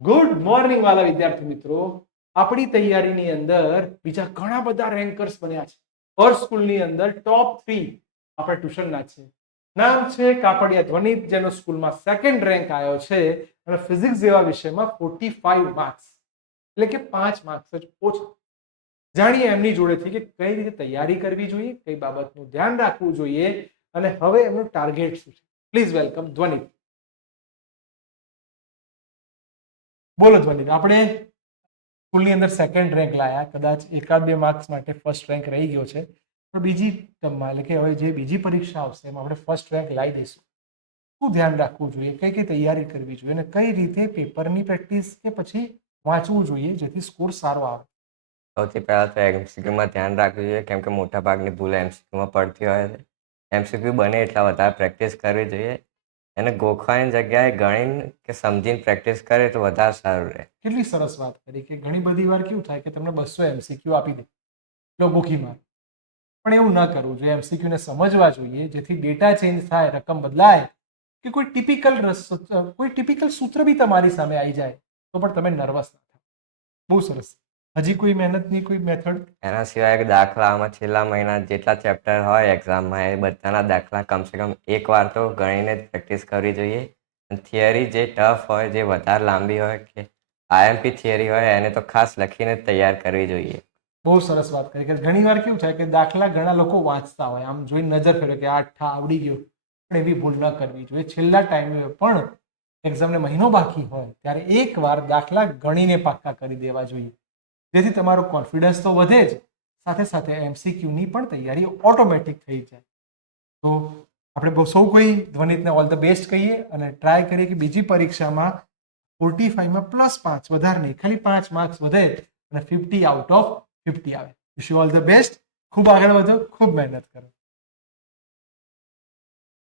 Good morning વાલા વિદ્યાર્થી મિત્રો. આપણી તૈયારીની અંદર બીજા ઘણા બધા રેન્કર્સ બન્યા છે. પર સ્કૂલની અંદર ટોપ 3 આપણે ટ્યુશનના છે. નામ છે કાપડિયા ધ્વનિત, જેનો સ્કૂલમાં સેકન્ડ રેન્ક આવ્યો છે અને ફિઝિક્સ જેવા વિષયમાં 45 માર્ક્સ, એટલે કે 5 માર્ક્સ જ ઓછા. જાણીએ એમની જોડેથી કે કઈ રીતે તૈયારી કરવી જોઈએ, કઈ બાબતનું ધ્યાન રાખવું જોઈએ અને હવે એમનું ટાર્ગેટ શું છે. Please welcome Dhvanit. બોલો ધ્વનિત, આપણે સ્કૂલની અંદર સેકન્ડ રેન્ક લાયા, કદાચ એકાદ બે માર્ક્સ માટે ફર્સ્ટ રેન્ક રહી ગયો છે, પણ બીજી ટર્મમાં એટલે કે હવે જે બીજી પરીક્ષા આવશે એમાં આપણે ફર્સ્ટ રેન્ક લાવી દઈશું. શું ધ્યાન રાખવું જોઈએ, કઈ કઈ તૈયારી કરવી જોઈએ અને કઈ રીતે પેપરની પ્રેક્ટિસ કે પછી વાંચવું જોઈએ જેથી સ્કોર સારો આવે? સૌથી પહેલાં તો એમસીક્યુમાં ધ્યાન રાખવું જોઈએ, કેમ કે મોટાભાગની ભૂલ એમસીક્યુમાં પડતી હોય છે. એમસીક્યુ બને એટલા વધારે પ્રેક્ટિસ કરવી જોઈએ અને ગોખવાની જગ્યાએ ગણીને કે સમજીને પ્રેક્ટિસ કરે તો વધારે સારું રહે. કેટલી સરસ વાત કરી કે ઘણી બધી વાર કેવું થાય કે તમને 200 એમસીક્યુ આપી દે લોગોખીમાં, પણ એવું ન કરવું જોઈએ. એમસીક્યુને સમજવા જોઈએ જેથી ડેટા ચેન્જ થાય, રકમ બદલાય કે કોઈ ટિપિકલ સૂત્ર બી તમારી સામે આવી જાય તો પણ તમે નર્વસ ના થાવ. બહુ સરસ. હજી કોઈ મહેનતની કોઈ મેથડ? એના સિવાય દાખલામાં છેલ્લા મહિના જેટલા ચેપ્ટર હોય એક્ઝામમાં એ બધાના દાખલા કમસે કમ એકવાર તો ગણીને જ પ્રેક્ટિસ કરવી જોઈએ. થિયરી જે ટફ હોય, જે વધારે લાંબી હોય કે આઈએમપી થિયરી હોય એને તો ખાસ લખીને જ તૈયાર કરવી જોઈએ. બહુ સરસ વાત કરી કે ઘણી વાર કેવું થાય કે દાખલા ઘણા લોકો વાંચતા હોય, આમ જોઈને નજર ફેરવે કે આ ઠા આવડી ગયું, પણ એવી ભૂલ ન કરવી જોઈએ. છેલ્લા ટાઈમે પણ એક્ઝામને મહિનો બાકી હોય ત્યારે એકવાર દાખલા ગણીને પાક્કા કરી દેવા જોઈએ, જેથી તમારો કોન્ફિડન્સ તો વધે જ, સાથે સાથે એમસીક્યુની પણ તૈયારી ઓટોમેટિક થઈ જાય. તો આપણે સૌ કોઈ ધ્વનિતને ઓલ ધ બેસ્ટ કહીએ અને ટ્રાય કરીએ કે બીજી પરીક્ષામાં 45માં +5, વધારે નહીં, ખાલી 5 માર્ક્સ વધે અને 50 આઉટ ઓફ 50 આવે. Wish you all the best. ખૂબ આગળ વધો, ખૂબ મહેનત કરો.